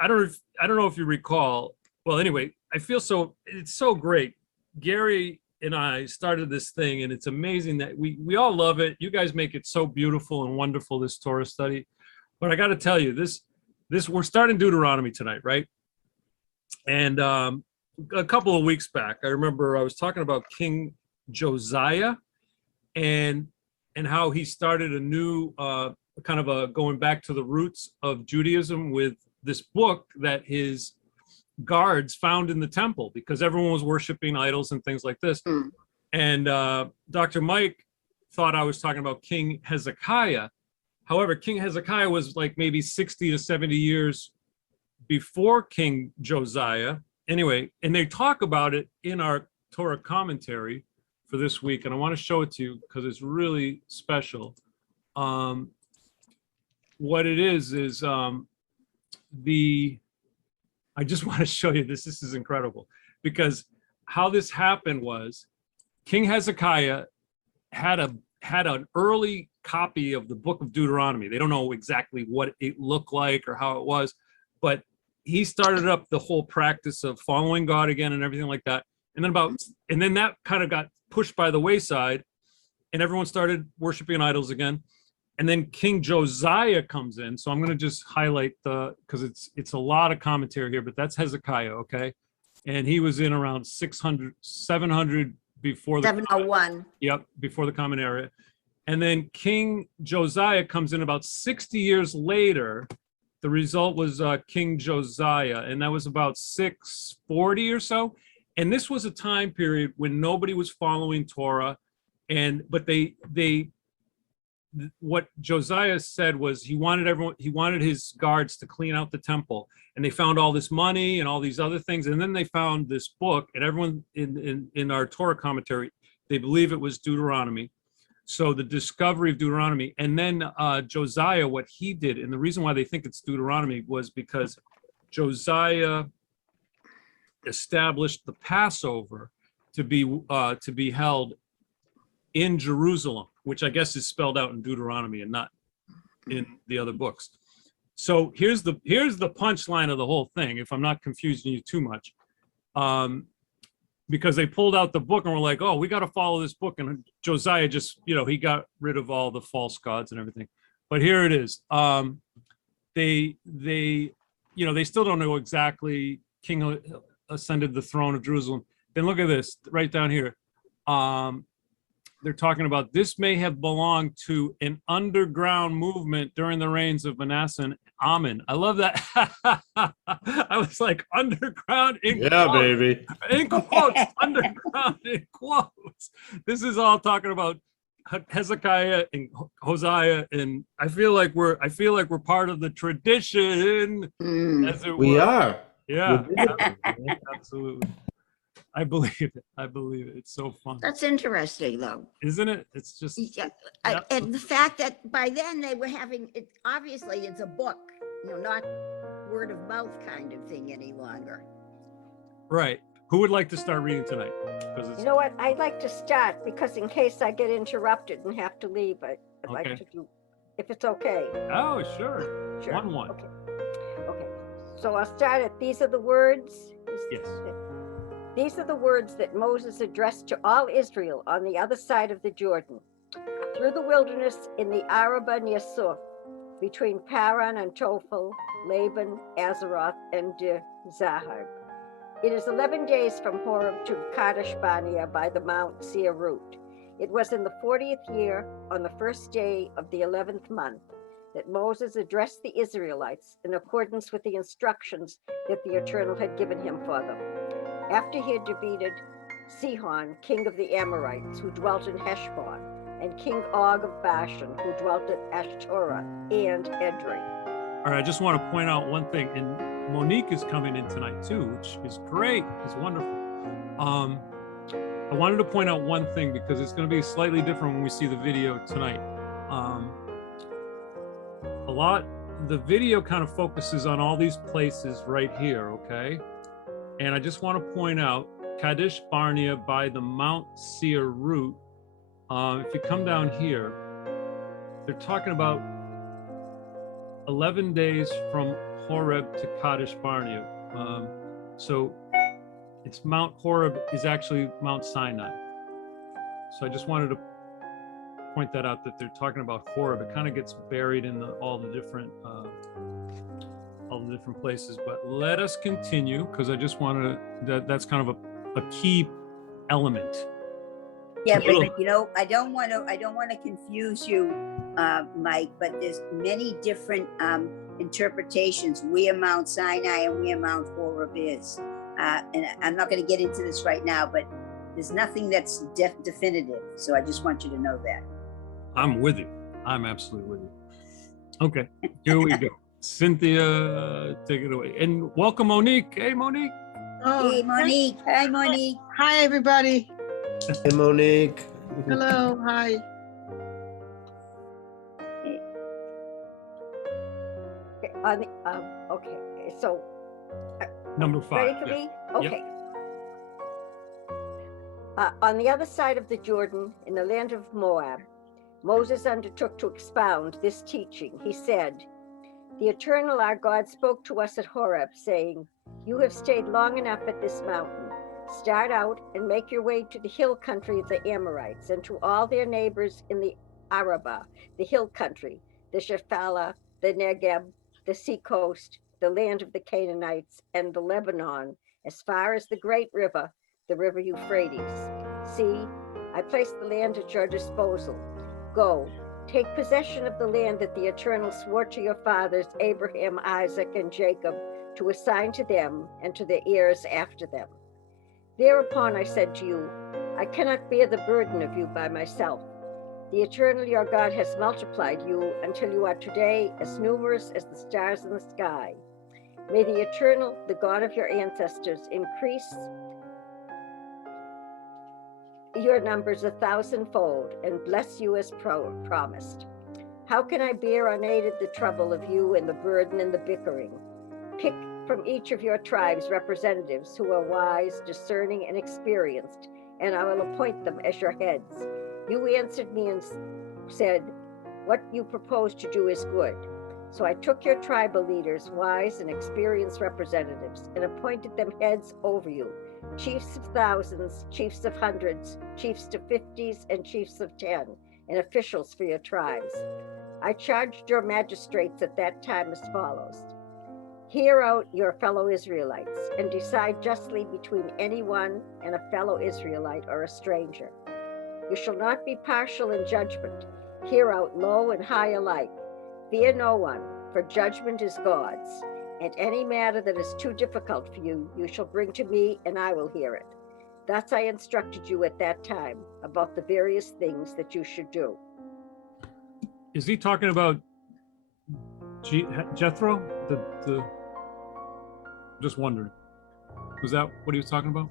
I don't know if you recall. Well, anyway, it's so great. Gary and I started this thing, and it's amazing that we all love it. You guys make it so beautiful and wonderful, this Torah study. But I got to tell you, this we're starting Deuteronomy tonight, right? And a couple of weeks back, I remember I was talking about King Josiah and how he started a new kind of a going back to the roots of Judaism with this book that his guards found in the temple, because everyone was worshiping idols and things like this. And Dr. Mike thought I was talking about King Hezekiah. However, King Hezekiah was like maybe 60 to 70 years before King Josiah. Anyway, and they talk about it in our Torah commentary for this week, and I want to show it to you because it's really special. What it is I just want to show you this. This is incredible, because how this happened was King Hezekiah had an early copy of the book of Deuteronomy. They don't know exactly what it looked like or how it was, but he started up the whole practice of following God again and everything like that. And then that kind of got pushed by the wayside, and everyone started worshiping idols again. And then King Josiah comes in. So I'm going to just highlight because it's a lot of commentary here, but that's Hezekiah, okay? And he was in around 700 before the 701. Yep, before the Common Era. And then King Josiah comes in about 60 years later. The result was King Josiah, and that was about 640 or so. And this was a time period when nobody was following Torah, but what Josiah said was he wanted his guards to clean out the temple, and they found all this money and all these other things, and then they found this book, and everyone in our Torah commentary, they believe it was Deuteronomy. So the discovery of Deuteronomy, and then Josiah, what he did, and the reason why they think it's Deuteronomy was because Josiah established the Passover to be held in Jerusalem, which I guess is spelled out in Deuteronomy and not in the other books. So here's the punchline of the whole thing, if I'm not confusing you too much. Because they pulled out the book and were like, oh, we got to follow this book. And Josiah just, he got rid of all the false gods and everything. But here it is. They still don't know exactly King ascended the throne of Jerusalem. Then look at this right down here. They're talking about this may have belonged to an underground movement during the reigns of Manasseh and Amon. I love that. I was like, underground in quotes. Baby. In quotes, underground in quotes. This is all talking about Hezekiah and Hosea, and I feel like we're part of the tradition, as it were. We are. Yeah, absolutely. I believe it. It's so fun. That's interesting, though. Isn't it? It's just... Yeah. And the fact that by then they were having it, obviously it's a book, not word of mouth kind of thing any longer. Right. Who would like to start reading tonight? You know what? I'd like to start, because in case I get interrupted and have to leave, I'd like to do, if it's okay. Oh, sure. Sure. 1-1. Okay. So I'll start at, these are the words. Yes. These are the words that Moses addressed to all Israel on the other side of the Jordan, through the wilderness in the Arabah near Suf, between Paran and Tophel, Laban, Azaroth, and Zahar. It is 11 days from Horeb to Kadesh Barnea by the Mount Seir route. It was in the 40th year, on the first day of the 11th month, that Moses addressed the Israelites in accordance with the instructions that the Eternal had given him for them. After he had defeated Sihon, king of the Amorites, who dwelt in Heshbon, and King Og of Bashan, who dwelt at Ashtoreth and Edrei. All right, I just want to point out one thing, and Monique is coming in tonight too, which is great. It's wonderful. I wanted to point out one thing, because it's going to be slightly different when we see the video tonight. The video kind of focuses on all these places right here, okay? And I just want to point out Kadesh Barnea by the Mount Seir route. If you come down here, they're talking about 11 days from Horeb to Kadesh Barnea. So it's Mount Horeb is actually Mount Sinai. So I just wanted to point that out, that they're talking about Horeb. It kind of gets buried in all the different places. But let us continue, because I just wanted to, that's kind of a key element. Yeah, It's a little- but you know, I don't want to confuse you, Mike, but there's many different interpretations where Mount Sinai and where Mount Horeb is. And I'm not going to get into this right now, but there's nothing that's definitive. So I just want you to know that. I'm with you. I'm absolutely with you. Okay, here we go. Cynthia, take it away. And welcome, Monique. Hey, Monique. Oh, Hey, Monique. Hi, Monique. hi, everybody. Hey, Monique. Hello. Hi. On the, okay, so Number ready 5. for Yeah. me? Okay. On the other side of the Jordan, in the land of Moab, Moses undertook to expound this teaching. He said, "The Eternal our God spoke to us at Horeb, saying, 'You have stayed long enough at this mountain. Start out and make your way to the hill country of the Amorites and to all their neighbors in the Arabah, the hill country, the Shephelah, the Negeb, the seacoast, the land of the Canaanites, and the Lebanon, as far as the great river, the river Euphrates. See, I place the land at your disposal. Go, take possession of the land that the Eternal swore to your fathers, Abraham, Isaac, and Jacob, to assign to them and to their heirs after them.' Thereupon I said to you, I cannot bear the burden of you by myself. The Eternal your God has multiplied you until you are today as numerous as the stars in the sky. May the Eternal, the God of your ancestors, increase your numbers 1,000-fold and bless you as promised. How can I bear unaided the trouble of you and the burden and the bickering? Pick from each of your tribes representatives who are wise, discerning, and experienced, and I will appoint them as your heads." You answered me and said, "What you propose to do is good." So I took your tribal leaders, wise and experienced representatives, and appointed them heads over you, chiefs of thousands, chiefs of hundreds, chiefs of 50s, and chiefs of 10, and officials for your tribes. I charged your magistrates at that time as follows: hear out your fellow Israelites and decide justly between anyone and a fellow Israelite or a stranger. You shall not be partial in judgment. Hear out low and high alike. Fear no one, for judgment is God's. And any matter that is too difficult for you, you shall bring to me, and I will hear it. Thus I instructed you at that time about the various things that you should do. Is he talking about Jethro? Just wondering. Was that what he was talking about?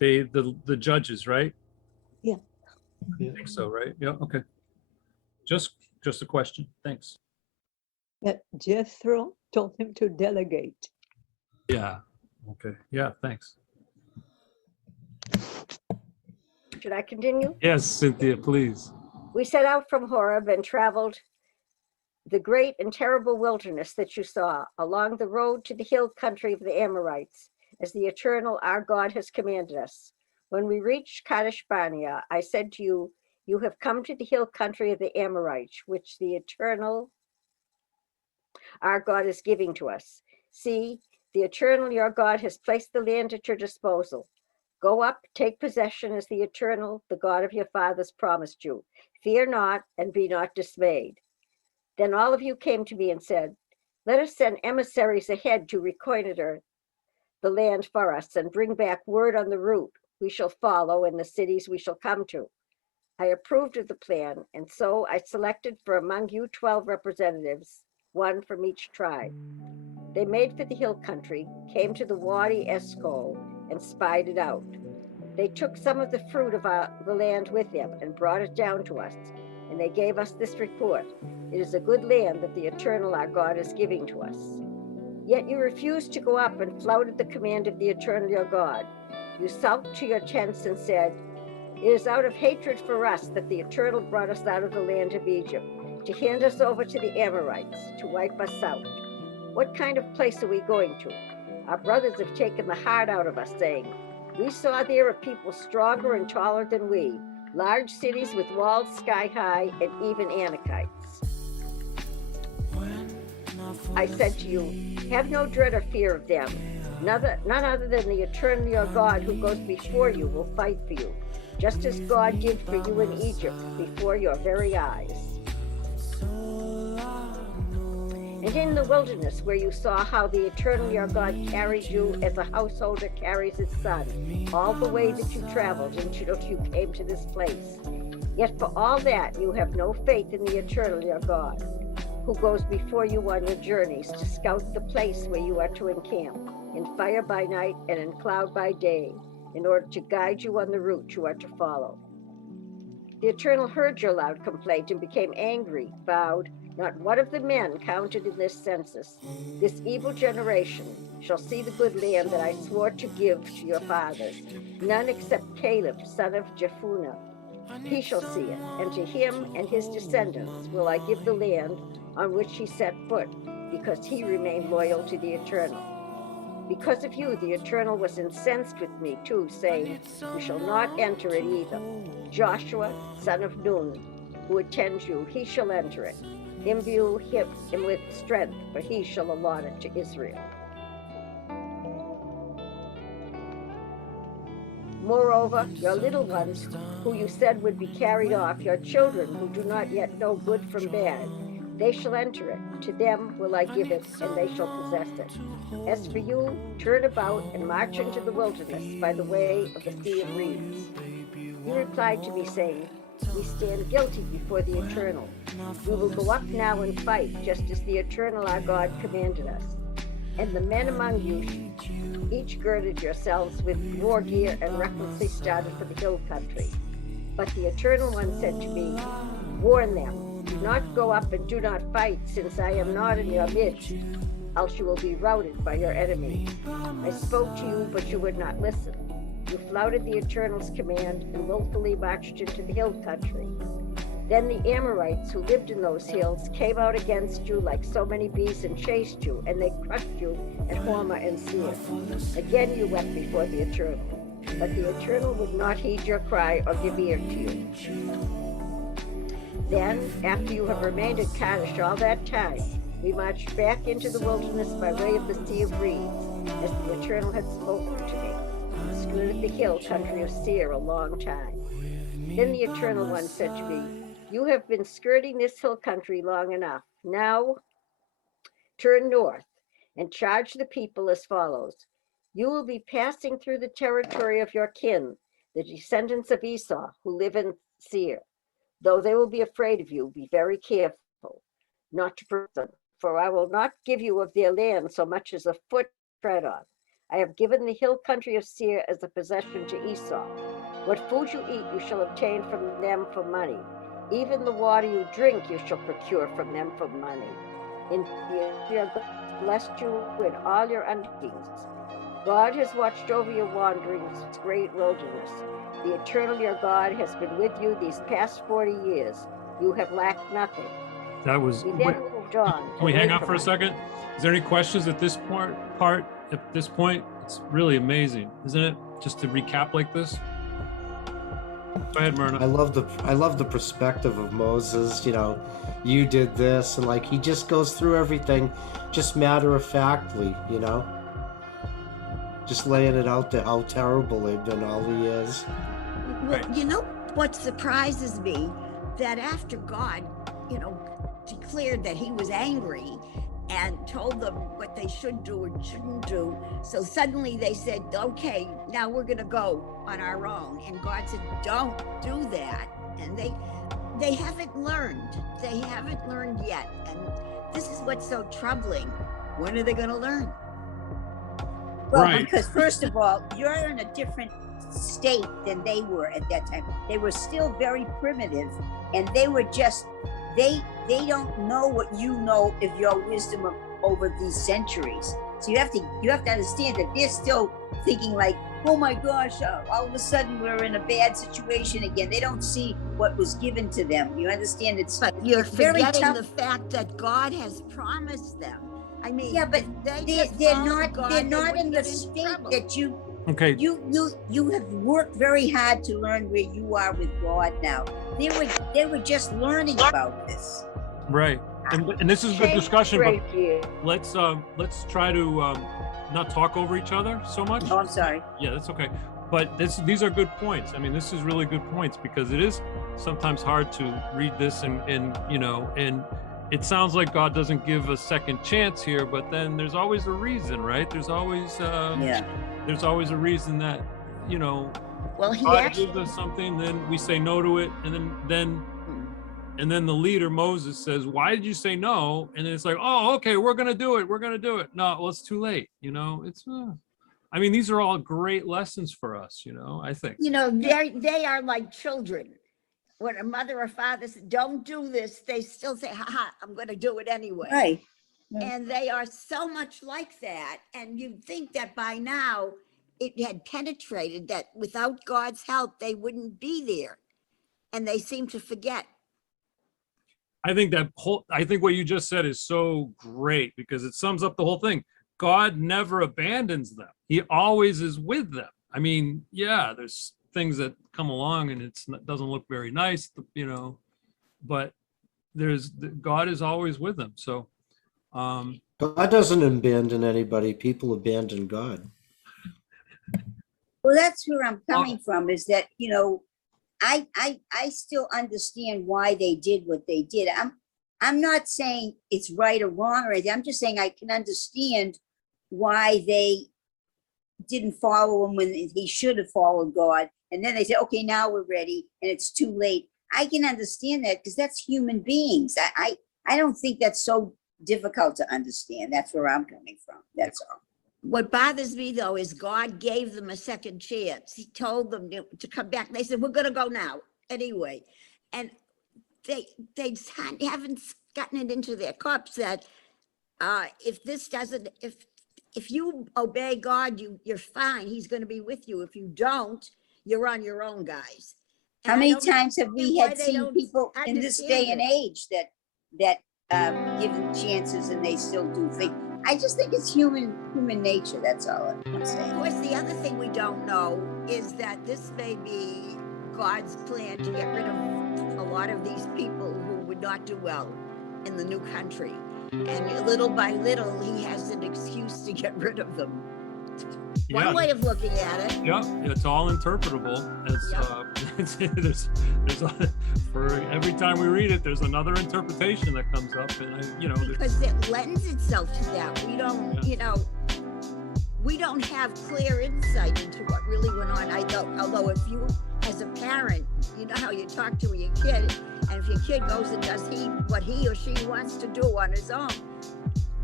The judges, right? Yeah. I think so, right? Yeah. Okay. Just a question. Thanks. That Jethro told him to delegate. Yeah. Okay. Yeah. Thanks. Should I continue? Yes, Cynthia, please. We set out from Horeb and traveled the great and terrible wilderness that you saw along the road to the hill country of the Amorites, as the Eternal our God has commanded us. When we reached Kadesh Barnea, I said to you, you have come to the hill country of the Amorites, which the Eternal our God is giving to us. See, the Eternal your God has placed the land at your disposal. Go up, take possession as the Eternal, the God of your fathers, promised you. Fear not and be not dismayed. Then all of you came to me and said, let us send emissaries ahead to reconnoiter the land for us and bring back word on the route we shall follow and the cities we shall come to. I approved of the plan, and so I selected for among you 12 representatives, one from each tribe. They made for the hill country, came to the Wadi Eshcol, and spied it out. They took some of the fruit of the land with them and brought it down to us, and they gave us this report: it is a good land that the Eternal our God is giving to us. Yet you refused to go up and flouted the command of the Eternal your God. You sulked to your tents and said, it is out of hatred for us that the Eternal brought us out of the land of Egypt, to hand us over to the Amorites to wipe us out. What kind of place are we going to? Our brothers have taken the heart out of us, saying, we saw there a people stronger and taller than we, large cities with walls sky high, and even Anakites. I said to you, have no dread or fear of them. None other than the eternal your God who goes before you will fight for you, just as God did for you in Egypt before your very eyes. And in the wilderness where you saw how the eternal your God carried you as a householder carries his son, all the way that you traveled until you came to this place. Yet for all that you have no faith in the eternal your God, who goes before you on your journeys to scout the place where you are to encamp, in fire by night and in cloud by day, in order to guide you on the route you are to follow. The Eternal heard your loud complaint and became angry, vowed, not one of the men counted in this census, this evil generation, shall see the good land that I swore to give to your fathers, none except Caleb, son of Jephunneh. He shall see it, and to him and his descendants will I give the land on which he set foot, because he remained loyal to the Eternal. Because of you, the Eternal was incensed with me too, saying, you shall not enter it either. Joshua, son of Nun, who attends you, he shall enter it. Imbue him with strength, for he shall allot it to Israel. Moreover, your little ones, who you said would be carried off, your children who do not yet know good from bad, they shall enter it. To them will I give it, and they shall possess it. As for you, turn about and march into the wilderness by the way of the Sea of Reeds. You replied to me, saying, we stand guilty before the Eternal. We will go up now and fight, just as the Eternal our God commanded us. And the men among you each girded yourselves with war gear and recklessly started for the hill country. But the Eternal One said to me, warn them, do not go up and do not fight, since I am not in your midst, else you will be routed by your enemies. I spoke to you, but you would not listen. You flouted the Eternal's command and willfully marched into the hill country. Then the Amorites who lived in those hills came out against you like so many bees and chased you, and they crushed you at Hormah and Seir. Again you wept before the Eternal, but the Eternal would not heed your cry or give ear to you. Then, after you have remained at Kadesh all that time, we marched back into the wilderness by way of the Sea of Reeds, as the Eternal had spoken to me, skirted the hill country of Seir a long time. Then the Eternal One said to me, you have been skirting this hill country long enough. Now turn north and charge the people as follows. You will be passing through the territory of your kin, the descendants of Esau, who live in Seir. Though they will be afraid of you, be very careful not to pursue them, for I will not give you of their land so much as a foot tread on. I have given the hill country of Seir as a possession to Esau. What food you eat you shall obtain from them for money. Even the water you drink you shall procure from them for money. In your God blessed you in all your undertakings. God has watched over your wanderings, great wilderness. The Eternal your God has been with you these past 40 years. You have lacked nothing. That was. We then moved on. Can we hang away out for a from second? Is there any questions at this part? At this point, it's really amazing, isn't it? Just to recap like this. Go ahead, Myrna. I love the perspective of Moses. You know, you did this, and like he just goes through everything, just matter of factly. You know, just laying it out there how terrible they've been all the years. Well, you know what surprises me? That after God, declared that he was angry and told them what they should do and shouldn't do. So suddenly they said, okay, now we're gonna go on our own. And God said, don't do that. And they haven't learned. They haven't learned yet. And this is what's so troubling. When are they gonna learn? Well, Right. because first of all, you're in a different state than they were at that time. They were still very primitive, and they were just, they don't know what you know of your wisdom over these centuries. So you have to understand that they're still thinking like oh my gosh, all of a sudden we're in a bad situation again. They don't see what was given to them. You understand? But you're it's very forgetting tough. the fact that God has promised them. I mean, Yeah, but if they're just followed not they in wouldn't the get into state trouble. that you Okay. you have worked very hard to learn where you are with God now. They were just learning about this. Right. And this is good Shame discussion, but break you. let's try to not talk over each other so much. Oh, I'm sorry. Yeah, that's okay. But these are good points. I mean, this is really good points because it is sometimes hard to read this and it sounds like God doesn't give a second chance here, but then there's always a reason, right? There's always there's always a reason that, Well, he God actually, gives us something, then we say no to it, and then the leader Moses says, "Why did you say no?" And then it's like, "Oh, okay, we're gonna do it. We're gonna do it." No, well, it's too late. It's. I mean, these are all great lessons for us. I think. they are like children. When a mother or father says, "Don't do this," they still say, "Ha ha, I'm going to do it anyway." Right. And they are so much like that. And you'd think that by now it had penetrated that without God's help, they wouldn't be there. And they seem to forget. I think what you just said is so great because it sums up the whole thing. God never abandons them. He always is with them. I mean, yeah, there's things that come along and it doesn't look very nice, but God is always with them. So, God doesn't abandon anybody. People abandon God. Well, that's where I'm coming from. Is that I still understand why they did what they did. I'm not saying it's right or wrong or anything. I'm just saying I can understand why they didn't follow him when he should have followed God. And then they said, okay, now we're ready, and it's too late. I can understand that because that's human beings. I don't think that's so difficult to understand. That's where I'm coming from. That's all. What bothers me though is God gave them a second chance. He told them to come back. They said, "We're going to go now anyway." And they haven't gotten it into their cups that if you obey God, you're fine. He's going to be with you. If you don't, you're on your own, guys. How And I many don't times have we understand why had they seen don't people in this day and understand age that give them chances and they still do things? I just think it's human nature. That's all I'm Of saying. course, the other thing we don't know is that this may be God's plan to get rid of a lot of these people who would not do well in the new country. And little by little, he has an excuse to get rid of them. One way of looking at it. Yeah, it's all interpretable. There's for every time we read it, there's another interpretation that comes up, and because it lends itself to that. We don't, we don't have clear insight into what really went on. Although if you, as a parent, you know how you talk to your kid, and if your kid goes and does what he or she wants to do on his own,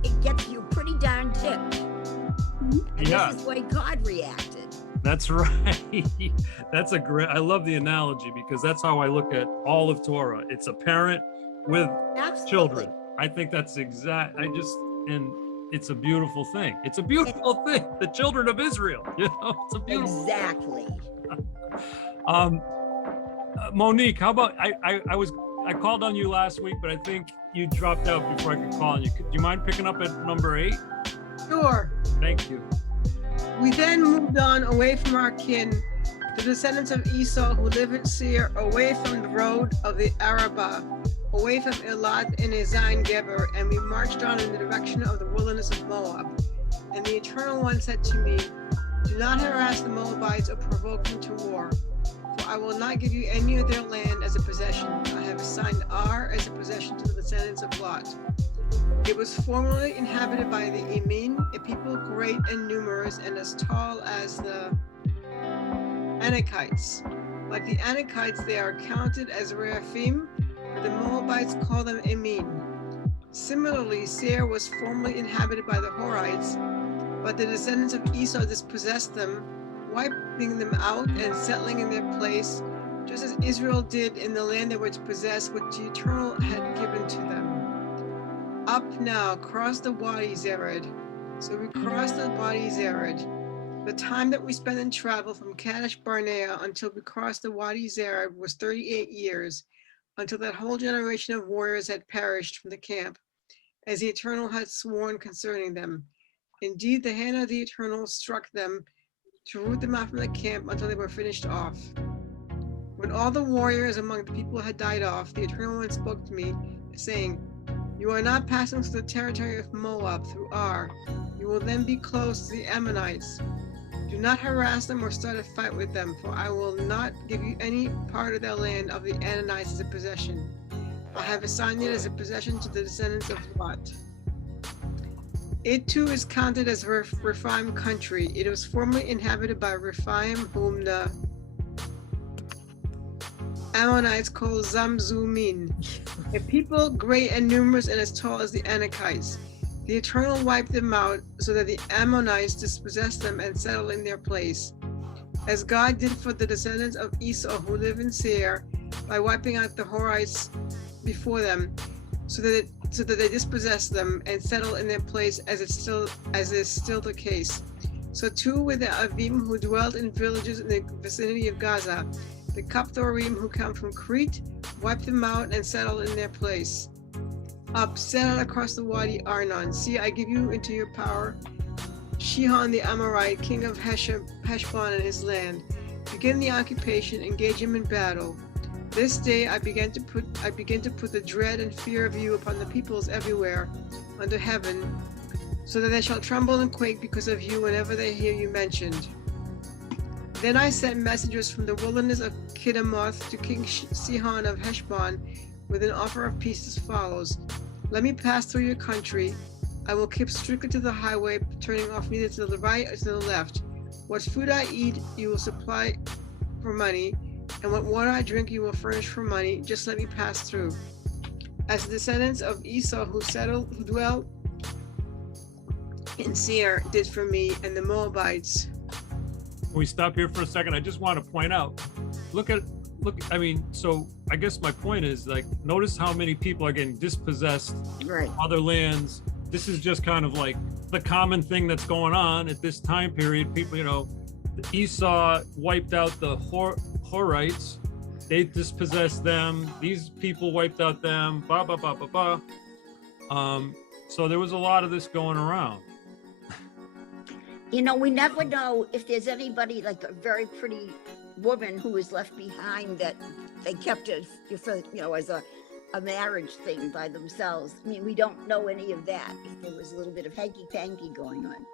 it gets you pretty darn ticked. And this is the way God reacted. That's right. I love the analogy because that's how I look at all of Torah. It's a parent with children. I think that's exact. And it's a beautiful thing. It's a beautiful thing. The children of Israel, it's a beautiful Exactly. Monique, how about I called on you last week, but I think you dropped out before I could call on you. Do you mind picking up at number 8? Sure. Thank you. We then moved on away from our kin, the descendants of Esau who live in Seir, away from the road of the Arabah, away from Elat and Ezine Geber, and we marched on in the direction of the wilderness of Moab. And the Eternal One said to me, "Do not harass the Moabites or provoke them to war, for I will not give you any of their land as a possession. I have assigned Ar as a possession to the descendants of Lot." It was formerly inhabited by the Emin, a people great and numerous and as tall as the Anakites. Like the Anakites, they are counted as Rephim, but the Moabites call them Emin. Similarly, Seir was formerly inhabited by the Horites, but the descendants of Esau dispossessed them, wiping them out and settling in their place, just as Israel did in the land they were to possess, which the Eternal had given to them. Up now, cross the Wadi Zered. So we crossed the Wadi Zered. The time that we spent in travel from Kadesh Barnea until we crossed the Wadi Zerab was 38 years, until that whole generation of warriors had perished from the camp, as the Eternal had sworn concerning them. Indeed, the hand of the Eternal struck them to root them out from the camp until they were finished off. When all the warriors among the people had died off, the Eternal One spoke to me, saying, "You are not passing through the territory of Moab through Ar. You will then be close to the Ammonites. Do not harass them or start a fight with them, for I will not give you any part of their land of the Ammonites as a possession. I have assigned it as a possession to the descendants of Lot. It too is counted as Rephaim country. It was formerly inhabited by Rephaim, whom the Ammonites call Zamzumin, a people great and numerous and as tall as the Anakites. The Eternal wiped them out so that the Ammonites dispossessed them and settled in their place, as God did for the descendants of Esau who live in Seir by wiping out the Horites before them, so that they dispossessed them and settled in their place, as is still the case. So too with the Avim who dwelt in villages in the vicinity of Gaza, the Kapthorim who come from Crete wiped them out and settled in their place. Up, set out across the Wadi Arnon. See, I give you into your power Shihon the Amorite, king of Heshbon and his land. Begin the occupation, engage him in battle. This day I begin to put the dread and fear of you upon the peoples everywhere under heaven, so that they shall tremble and quake because of you whenever they hear you mentioned. Then I sent messengers from the wilderness of Kedemoth to King Sihon of Heshbon with an offer of peace as follows. Let me pass through your country. I will keep strictly to the highway, turning off neither to the right or to the left. What food I eat, you will supply for money, and what water I drink, you will furnish for money. Just let me pass through. As the descendants of Esau who dwelt in Seir did for me, and the Moabites. Can we stop here for a second? I just want to point out, I mean, so I guess my point is, like, notice how many people are getting dispossessed, Right. other lands. This is just kind of like the common thing that's going on at this time period. People, Esau wiped out the Horites. They dispossessed them. These people wiped out them. Blah, blah, blah, blah, blah. So there was a lot of this going around. We never know if there's anybody like a very pretty woman who was left behind that they kept it for, as a marriage thing by themselves. I mean, we don't know any of that, if there was a little bit of hanky-panky going on.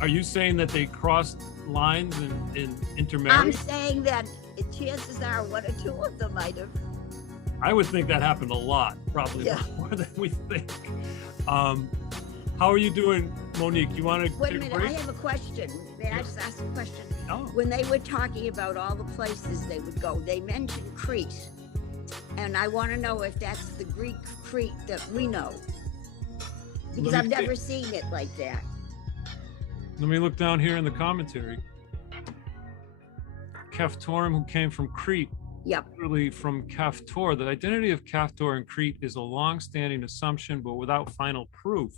Are you saying that they crossed lines and intermarried? I'm saying that chances are one or two of them might have. I would think that happened a lot, probably more than we think. How are you doing, Monique? You want to Wait a take minute, a break? I have a question. May I just ask a question? Oh. When they were talking about all the places they would go, they mentioned Crete. And I want to know if that's the Greek Crete that we know. Because I've never seen it like that. Let me look down here in the commentary. Caphtorim, who came from Crete, Yep. literally from Caphtor. The identity of Caphtor in Crete is a long-standing assumption, but without final proof.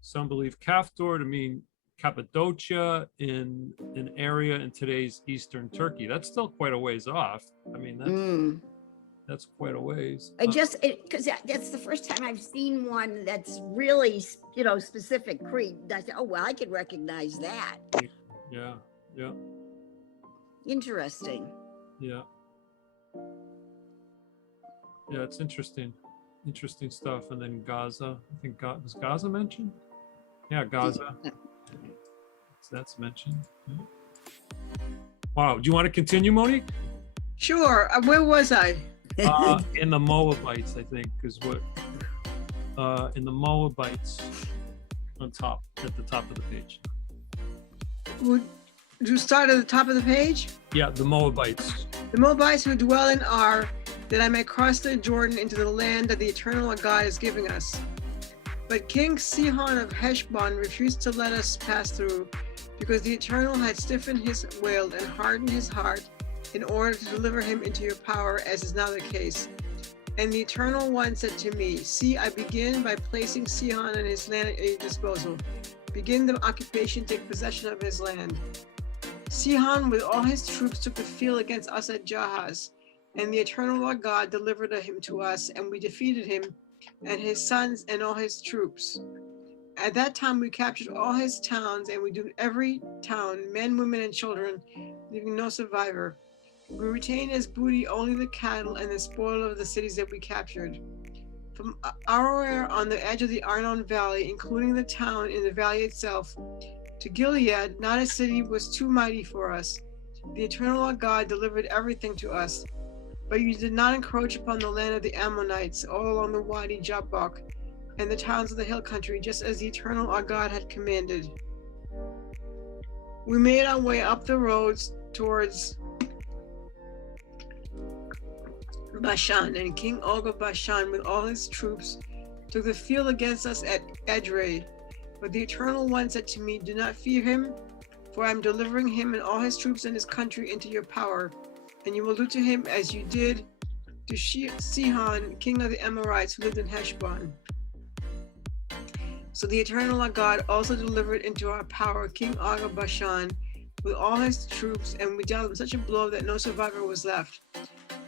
Some believe Caphtor to mean Cappadocia in an area in today's eastern Turkey. That's still quite a ways off. I mean, that's quite a ways. Because that's the first time I've seen one that's really, specific Crete. I said, oh, well, I could recognize that. Yeah. Interesting. Yeah, it's interesting stuff. And then Gaza, I think was Gaza mentioned? Yeah, Gaza. So that's mentioned. Yeah. Wow, do you want to continue, Monique? Sure. Where was I? In the Moabites, I think, is what. In the Moabites, at the top of the page. Would you start at the top of the page? Yeah, the Moabites. The Moabites who dwell in Ar, that I may cross the Jordan into the land that the Eternal God is giving us. But King Sihon of Heshbon refused to let us pass through, because the Eternal had stiffened his will and hardened his heart in order to deliver him into your power, as is now the case. And the Eternal One said to me, see, I begin by placing Sihon and his land at your disposal. begin the occupation, take possession of his land. Sihon with all his troops took the field against us at Jahaz, and the eternal Lord God delivered him to us, and we defeated him and his sons and all his troops. At that time we captured all his towns, and we doomed every town, men, women, and children, leaving no survivor. We retained as booty only the cattle and the spoil of the cities that we captured. From Aroer on the edge of the Arnon Valley, including the town in the valley itself, to Gilead, not a city was too mighty for us. The eternal Lord God delivered everything to us. But you did not encroach upon the land of the Ammonites, all along the Wadi Jabbok, and the towns of the hill country, just as the eternal our God had commanded. We made our way up the roads towards Bashan, and King Og of Bashan with all his troops took the field against us at Edrei. But the Eternal One said to me, do not fear him, for I am delivering him and all his troops and his country into your power, and you will do to him as you did to Sihon, king of the Amorites, who lived in Heshbon. So the Eternal our God also delivered into our power King Og of Bashan with all his troops, and we dealt him such a blow that no survivor was left.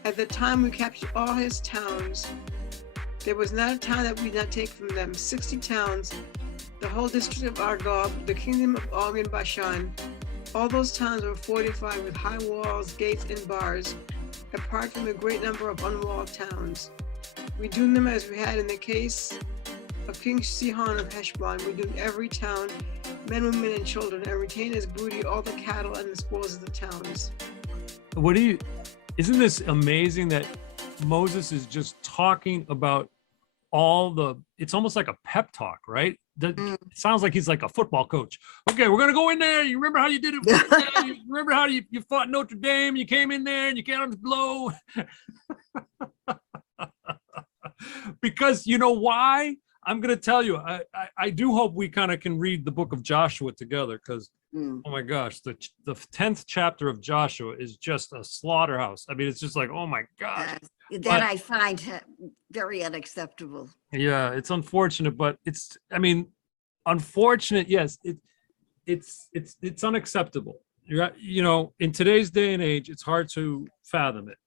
At the time we captured all his towns. There was not a town that we did not take from them, 60 towns, the whole district of Argob, the kingdom of Og and Bashan. All those towns were fortified with high walls, gates, and bars, apart from a great number of unwalled towns. We doomed them as we had in the case of King Sihon of Heshbon. We doomed every town, men, women, and children, and retained as booty all the cattle and the spoils of the towns. Isn't this amazing that Moses is just talking about it's almost like a pep talk, right? It sounds like he's like a football coach. Okay, we're gonna go in there. You remember how you did it? You remember how you fought Notre Dame? You came in there and you got him to blow. Because you know why? I'm gonna tell you. I do hope we kind of can read the book of Joshua together, because oh my gosh, the 10th chapter of Joshua is just a slaughterhouse. I mean, it's just like, oh my gosh. That I find very unacceptable. Yeah, it's unfortunate, but unfortunate. Yes, it's unacceptable. You know, in today's day and age, it's hard to fathom it.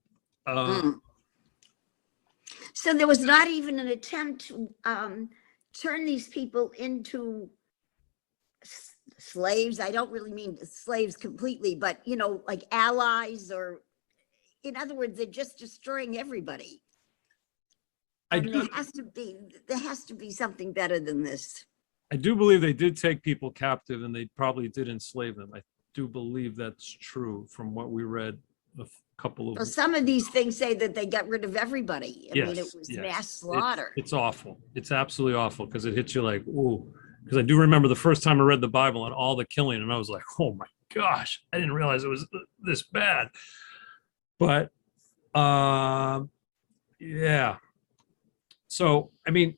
So there was not even an attempt to turn these people into slaves. I don't really mean slaves completely, but you know, like allies, or in other words, they're just destroying everybody. There has to be something better than this. I do believe they did take people captive, and they probably did enslave them. I do believe that's true from what we read a couple of. Well, some of these things say that they got rid of everybody. I mean, it was yes. mass slaughter. It's awful. It's absolutely awful, because it hits you like, ooh. Because I do remember the first time I read the Bible and all the killing, and I was like, oh my gosh, I didn't realize it was this bad. But yeah. So, I mean,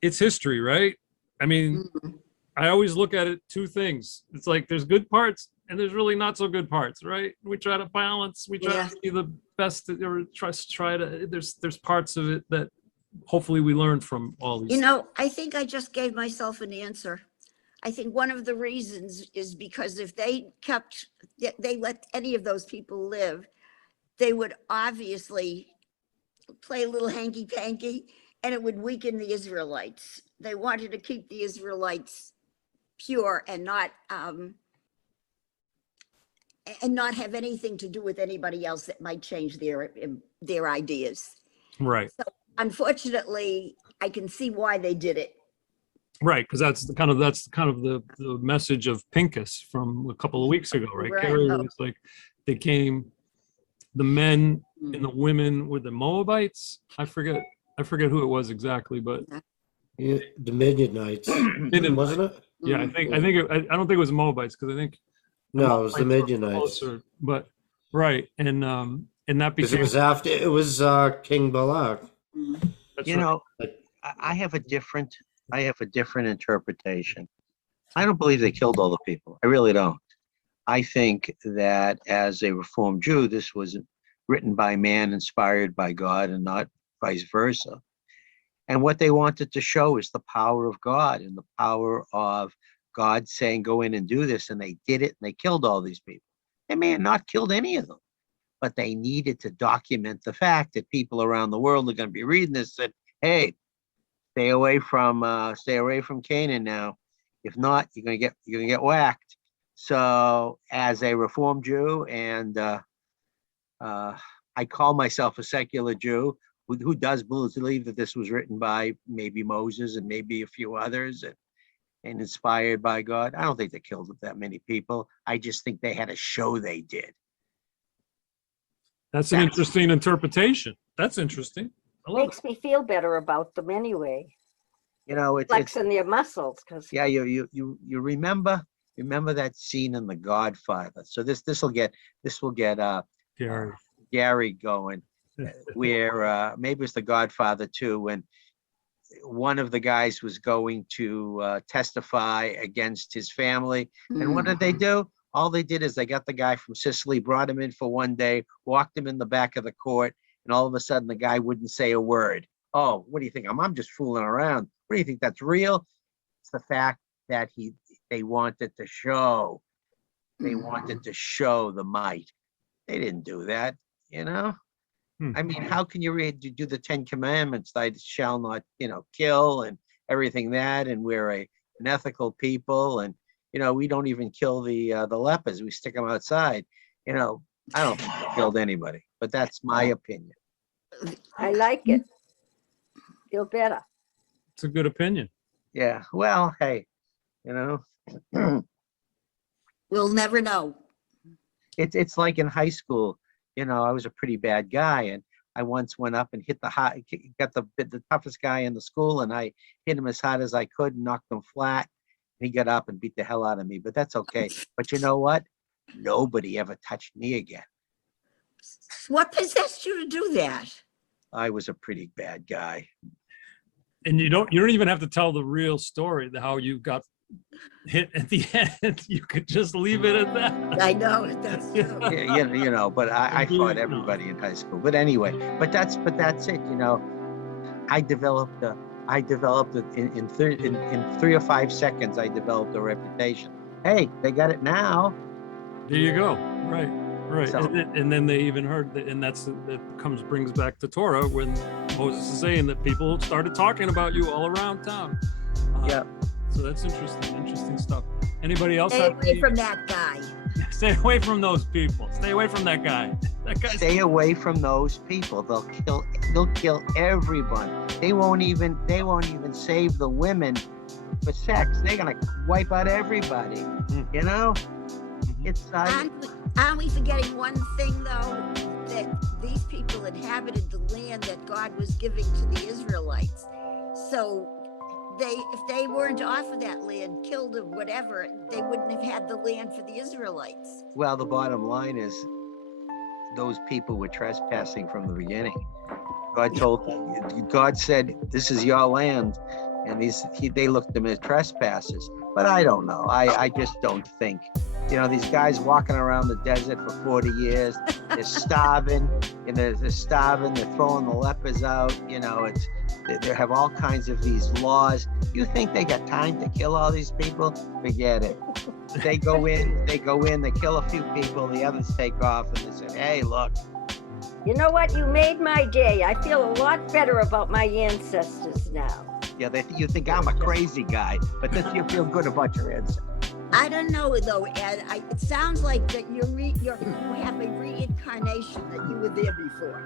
it's history, right? I mean, I always look at it two things. It's like there's good parts and there's really not so good parts, right? We try to balance. We try to see the best, or try to. There's parts of it that hopefully we learn from all these. You know, I think I just gave myself an answer. I think one of the reasons is because if they let any of those people live, they would obviously play a little hanky-panky, and it would weaken the Israelites. They wanted to keep the Israelites pure and not have anything to do with anybody else that might change their ideas. Right. So unfortunately, I can see why they did it. Right, because that's kind of the message of Pincus from a couple of weeks ago, right? Gary was like, they came, the men and the women were the Moabites. I forget who it was exactly, but yeah, the Midianites, wasn't it? Yeah, I don't think it was the Moabites, because I think no, it was the Midianites. But right, and that became, it was King Balak. You know, I have a different interpretation. I don't believe they killed all the people. I really don't. I think that as a Reformed Jew, this was written by man, inspired by God, and not vice versa. And what they wanted to show is the power of God and the power of God saying, go in and do this. And they did it, and they killed all these people. They may have not killed any of them, but they needed to document the fact that people around the world are going to be reading this and, hey, stay away from Canaan now. If not, you're gonna get whacked. So as a Reformed Jew, and I call myself a secular Jew who does believe that this was written by maybe Moses and maybe a few others, and inspired by God. I don't think they killed that many people. I just think they had a show they did. That's an interesting interpretation. That's interesting. I love it. Makes me feel better about them anyway. You know, it's Flexing their muscles, because yeah, you remember that scene in The Godfather. So this will get Gary going, where maybe it's The Godfather 2, when one of the guys was going to testify against his family. And what did they do? All they did is they got the guy from Sicily, brought him in for one day, walked him in the back of the court, and all of a sudden the guy wouldn't say a word. Oh, what do you think? I'm just fooling around. What do you think? That's real? It's the fact that they wanted to show. They wanted to show the might. They didn't do that, you know? I mean, how can you do the 10 Commandments? I shall not, kill and everything that, and we're an ethical people, and we don't even kill the lepers. We stick them outside. I don't think they killed anybody, but that's my opinion. I like it. Feel better. It's a good opinion. Yeah. Well, hey, We'll never know. it's like in high school. I was a pretty bad guy, and I once went up and got the toughest guy in the school, and I hit him as hard as I could and knocked him flat. He got up and beat the hell out of me, but that's okay. But you know what? Nobody ever touched me again. What possessed you to do that? I was a pretty bad guy. And you don't even have to tell the real story, how you got hit at the end. You could just leave it at that. I know that's true. Yeah, but I fought everybody in high school. But anyway, but that's it. I developed it in 3 or 5 seconds. I developed a reputation. Hey, they got it now. There you go. Right. So- And then they even heard that, and brings back to Torah, when Moses is saying that people started talking about you all around town. Yeah. So that's interesting stuff. Anybody else? Stay have away any- from that guy. Stay away from those people. Stay away from that guy. That guy's Stay away from those people. They'll kill everyone. They won't even save the women for sex. They're gonna wipe out everybody. It's Aren't we forgetting one thing, though? That these people inhabited the land that God was giving to the Israelites. So if they weren't off of that land, killed or whatever, they wouldn't have had the land for the Israelites. well, the bottom line is those people were trespassing from the beginning. God said, this is your land, and they looked at them as trespassers. But I don't know. I just don't think. These guys walking around the desert for 40 years, they're starving, they're throwing the lepers out, they have all kinds of these laws. You think they got time to kill all these people? Forget it. They go in, they kill a few people, the others take off, and they say, hey, look. You know what? You made my day. I feel a lot better about my ancestors now. Yeah, you think I'm a crazy guy, but you feel good about your ancestors. I don't know, though, Ed. It sounds like that you have a reincarnation that you were there before.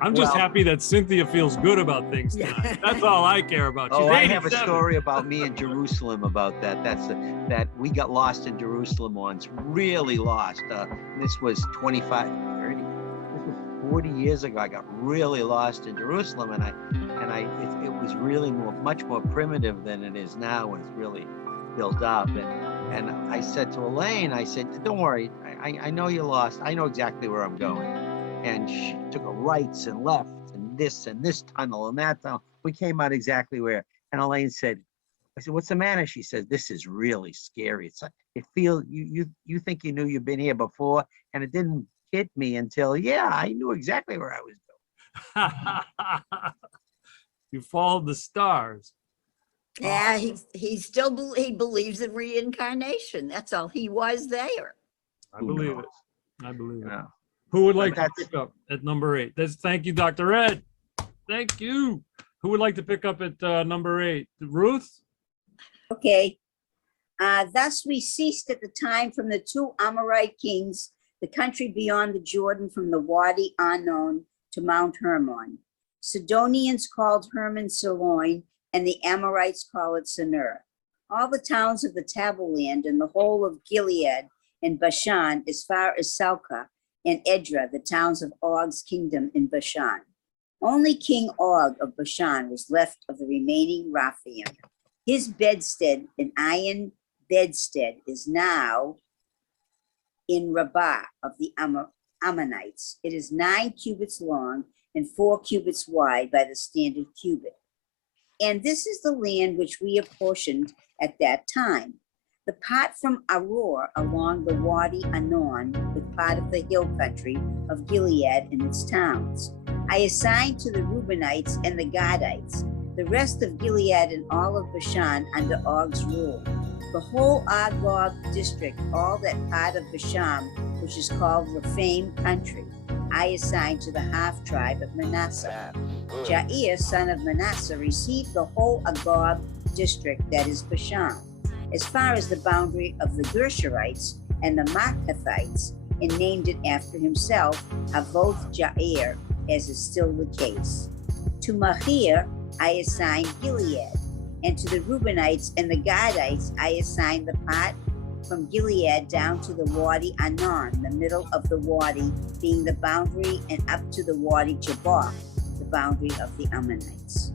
I'm just happy that Cynthia feels good about things tonight. That's all I care about. She's I have a 87. story about me in Jerusalem about that. That we got lost in Jerusalem once, really lost. This was 25, 30, this was 40 years ago. I got really lost in Jerusalem, and it was really much more primitive than it is now, when it's really built up. And I said to Elaine, don't worry, I know you're lost. I know exactly where I'm going. And she took a rights and left, and this tunnel and that tunnel. We came out exactly where. And Elaine said, I said, what's the matter? She said, this is really scary. It's like, you think you knew you've been here before, and it didn't hit me until, I knew exactly where I was going. You followed the stars. Yeah, he believes in reincarnation. That's all. He was there. I believe it. I believe it. Yeah. Who would like to That's- pick up at number 8? Thank you, Dr. Ed. Thank you. Who would like to pick up at number 8? Ruth? Okay. Thus we ceased at the time from the 2 Amorite kings, the country beyond the Jordan, from the Wadi Arnon to Mount Hermon. Sidonians called Hermon Siloin, and the Amorites call it Senir. All the towns of the tableland and the whole of Gilead and Bashan, as far as Salcah and Edra, the towns of Og's kingdom in Bashan. Only King Og of Bashan was left of the remaining Raphaim. His bedstead, an iron bedstead, is now in Rabbah of the Ammonites. It is 9 cubits long and 4 cubits wide by the standard cubit. And this is the land which we apportioned at that time. The part from Aror along the Wadi Anon, with part of the hill country of Gilead and its towns, I assigned to the Reubenites and the Gadites, the rest of Gilead and all of Bashan under Og's rule. The whole Agog district, all that part of Bashan, which is called Rephaim country, I assigned to the half tribe of Manasseh. Jair, son of Manasseh, received the whole Agog district, that is Bashan, as far as the boundary of the Gershurites and the Maacathites, and named it after himself, Avoth Jair, as is still the case. To Machir I assigned Gilead, and to the Reubenites and the Gadites I assigned the part from Gilead down to the Wadi Anon, the middle of the wadi, being the boundary, and up to the Wadi Jabbok, the boundary of the Ammonites.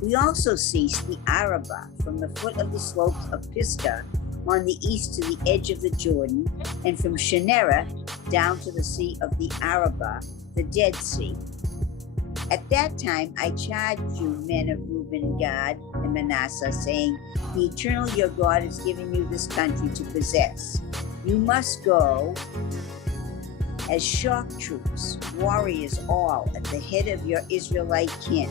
We also ceased the Arabah from the foot of the slopes of Pisgah on the east to the edge of the Jordan, and from Shinera down to the sea of the Arabah, the Dead Sea. At that time I charged you, men of Reuben, Gad, and Manasseh, saying, the Eternal your God has given you this country to possess. You must go as shock troops, warriors all, at the head of your Israelite kin.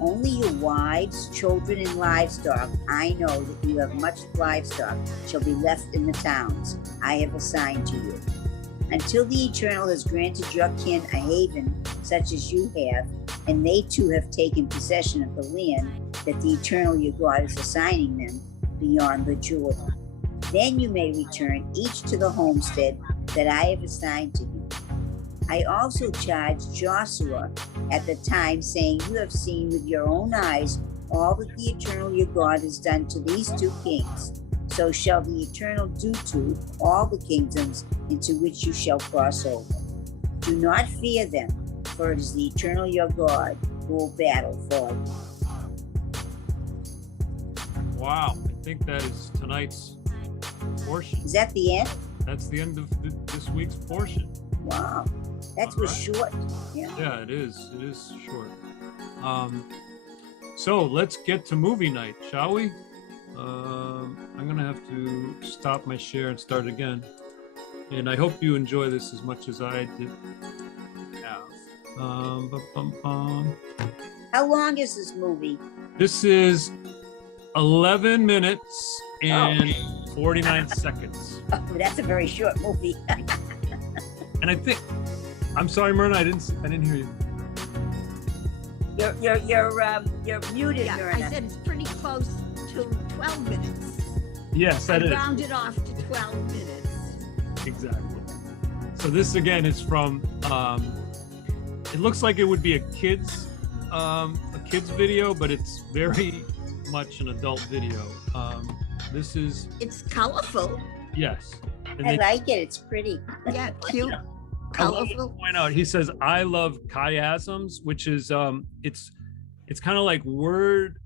Only your wives, children, and livestock, I know that you have much livestock, shall be left in the towns I have assigned to you. Until the Eternal has granted your kin a haven such as you have, and they too have taken possession of the land that the Eternal your God is assigning them beyond the Jordan. Then you may return each to the homestead that I have assigned to you. I also charged Joshua at the time, saying, you have seen with your own eyes all that the Eternal your God has done to these 2 kings. So shall the Eternal do to all the kingdoms into which you shall cross over. Do not fear them, for it is the Eternal your God who will battle for you. Wow. I think that is tonight's portion. Is that the end? That's the end of this week's portion. Wow, that All was right. short. Yeah. Yeah, it is. It is short. So let's get to movie night, shall we? I'm gonna have to stop my share and start again. And I hope you enjoy this as much as I did. How long is this movie? This is 11 minutes and 49 seconds. Oh, that's a very short movie. And I think, I'm sorry, Myrna, I didn't hear you. You're muted, Yeah, I Myrna. said it's pretty close to 12 minutes. Yes, I that is. rounded off to 12 minutes. Exactly. So this again is from, it looks like it would be a kid's video, but it's very much an adult video. This is, It's colorful. yes. And I they- like it. It's pretty. Yeah, cute, I want to colorful. point out, he says, I love chiasms, which is, it's kind of like word,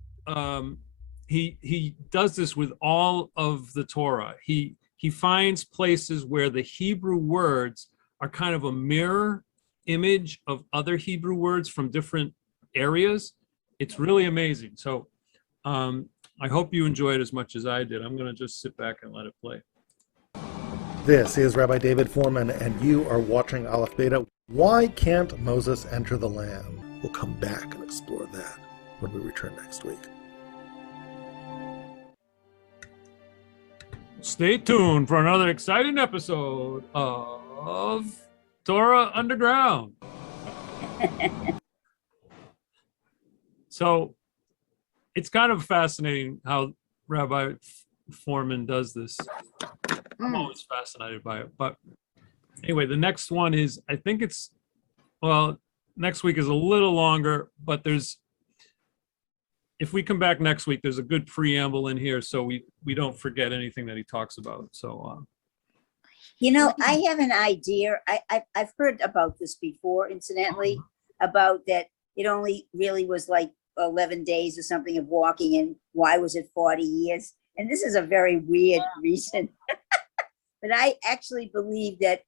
he does this with all of the Torah. He finds places where the Hebrew words are kind of a mirror image of other Hebrew words from different areas. It's really amazing. So I hope you enjoy it as much as I did. I'm going to just sit back and let it play. This is Rabbi David Foreman, and you are watching Aleph Beta. Why can't Moses enter the land? We'll come back and explore that when we return next week. Stay tuned for another exciting episode of Torah Underground. So it's kind of fascinating how Rabbi Foreman does this. I'm always fascinated by it. But anyway, the next one is, I think it's, well, next week is a little longer, but if we come back next week, there's a good preamble in here, so we don't forget anything that he talks about. So, You know, I have an idea. I've heard about this before, incidentally, about that it only really was like 11 days or something of walking, and why was it 40 years? And this is a very weird reason. But I actually believe that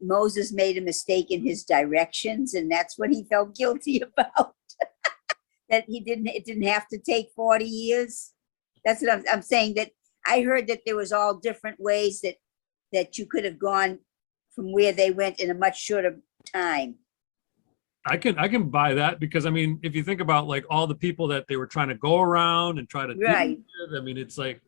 Moses made a mistake in his directions, and that's what he felt guilty about. That it didn't have to take 40 years. That's what I'm saying, that I heard that there was all different ways that you could have gone from where they went in a much shorter time. I can buy that, because I mean, if you think about like all the people that they were trying to go around and try to deal Right. with, I mean, it's like,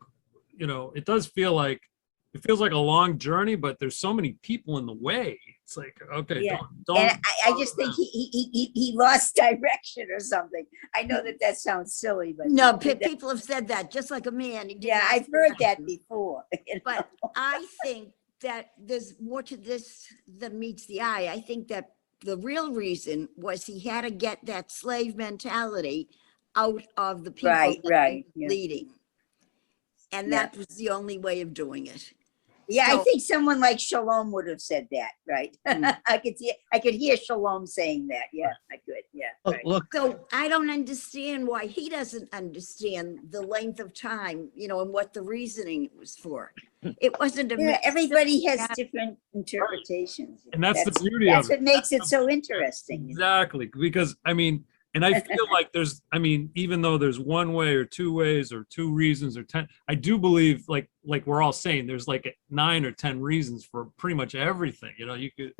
you know, it feels like a long journey, but there's so many people in the way. It's like, okay, Yeah. don't. And I just think he lost direction or something. I know that sounds silly, but No, people have said that, just like a man. he did yeah, not I've heard that direction. before. you know? But I think that there's more to this than meets the eye. I think that the real reason was he had to get that slave mentality out of the people Right, that right, he was yeah. leading. And Yeah. that was the only way of doing it. Yeah, I So- think someone like Shalom would have said that, right? I could hear Shalom saying that. Yeah, I could. Yeah. Right. Look, So I don't understand why he doesn't understand the length of time, and what the reasoning was for. It wasn't a. Yeah, mix- everybody has different interpretations. And that's the beauty of That's it. what makes it so interesting. Exactly, because I mean, and I feel like even though there's one way or two ways or two reasons or 10, I do believe like we're all saying there's like 9 or 10 reasons for pretty much everything. You could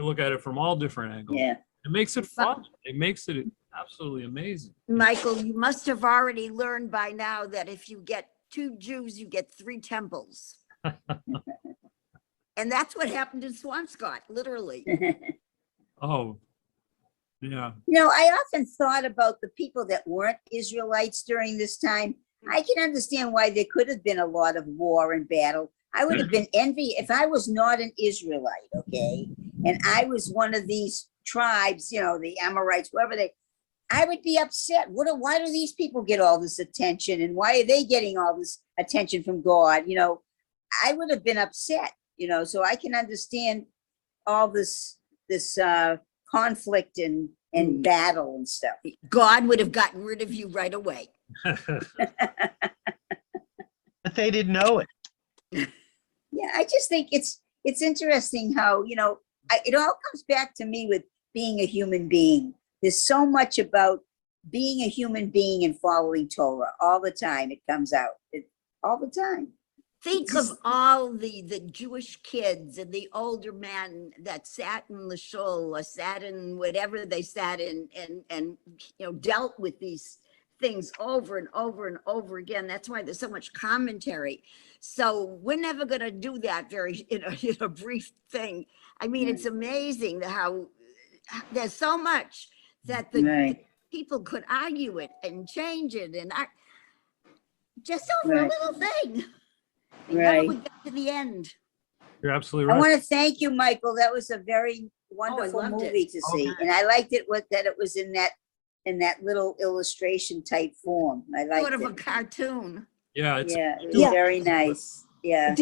look at it from all different angles. Yeah. It makes it fun. It makes it absolutely amazing. Michael, you must have already learned by now that if you get 2 Jews, you get 3 temples. And that's what happened in Swampscott, literally. Oh, yeah. I often thought about the people that weren't Israelites during this time. I can understand why there could have been a lot of war and battle. I would have been envy if I was not an Israelite, okay? And I was one of these tribes, the Amorites, I would be upset. Why do these people get all this attention? And why are they getting all this attention from God? I would have been upset, so I can understand all this conflict and battle and stuff. God would have gotten rid of you right away. but they didn't know it. Yeah, I just think it's interesting how, it all comes back to me with being a human being. There's so much about being a human being and following Torah all the time. It comes out all the time. Think of all the Jewish kids and the older men that sat in the shul or sat in whatever they sat in and dealt with these things over and over and over again. That's why there's so much commentary. So we're never going to do that in a brief thing. I mean, it's amazing how there's so much that the people could argue it and change it, and just over a little thing. And never would get to the end. You're absolutely I right. want to thank you, Michael. That was a very wonderful loved it. movie to see. And I liked it that it was in that little illustration type form. I liked Sort of it. a cartoon. Yeah, It was Yeah. very nice. Yeah.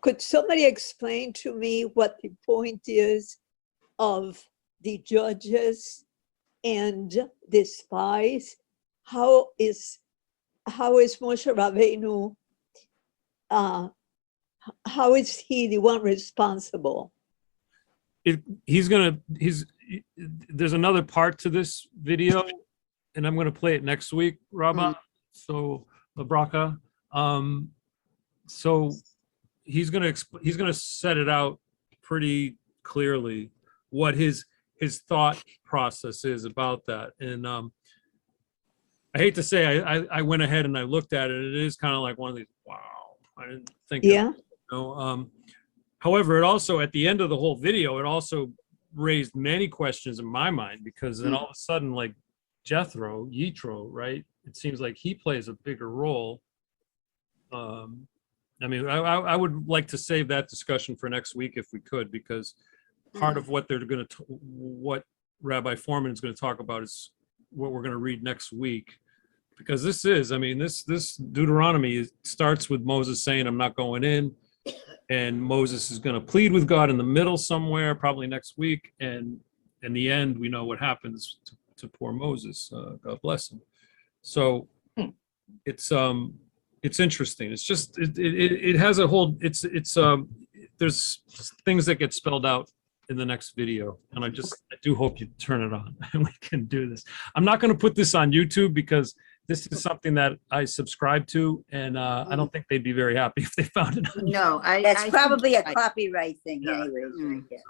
Could somebody explain to me what the point is of the judges and the spies? How is Moshe Rabbeinu? How is he the one responsible? There's another part to this video, and I'm going to play it next week, Rabba. So Labraka. So he's going to set it out pretty clearly what his thought process is about that. And I hate to say, I went ahead and I looked at it. It is kind of like one of these, wow, I didn't think. Yeah. You know, however, it also, at the end of the whole video, it also raised many questions in my mind, because then all of a sudden, like Yitro, right? It seems like he plays a bigger role. I mean, I would like to save that discussion for next week if we could, because part of what they're going to, what Rabbi Foreman is going to talk about is what we're going to read next week. Because this is, I mean, this Deuteronomy starts with Moses saying, I'm not going in. And Moses is going to plead with God in the middle somewhere, probably next week. And in the end, we know what happens to poor Moses. God bless him. So it's interesting. It's just, it has a whole, there's things that get spelled out in the next video. And I do hope you turn it on and we can do this. I'm not going to put this on YouTube because this is something that I subscribe to, and I don't think they'd be very happy if they found it on. No, that's probably a copyright thing anyways. Right there.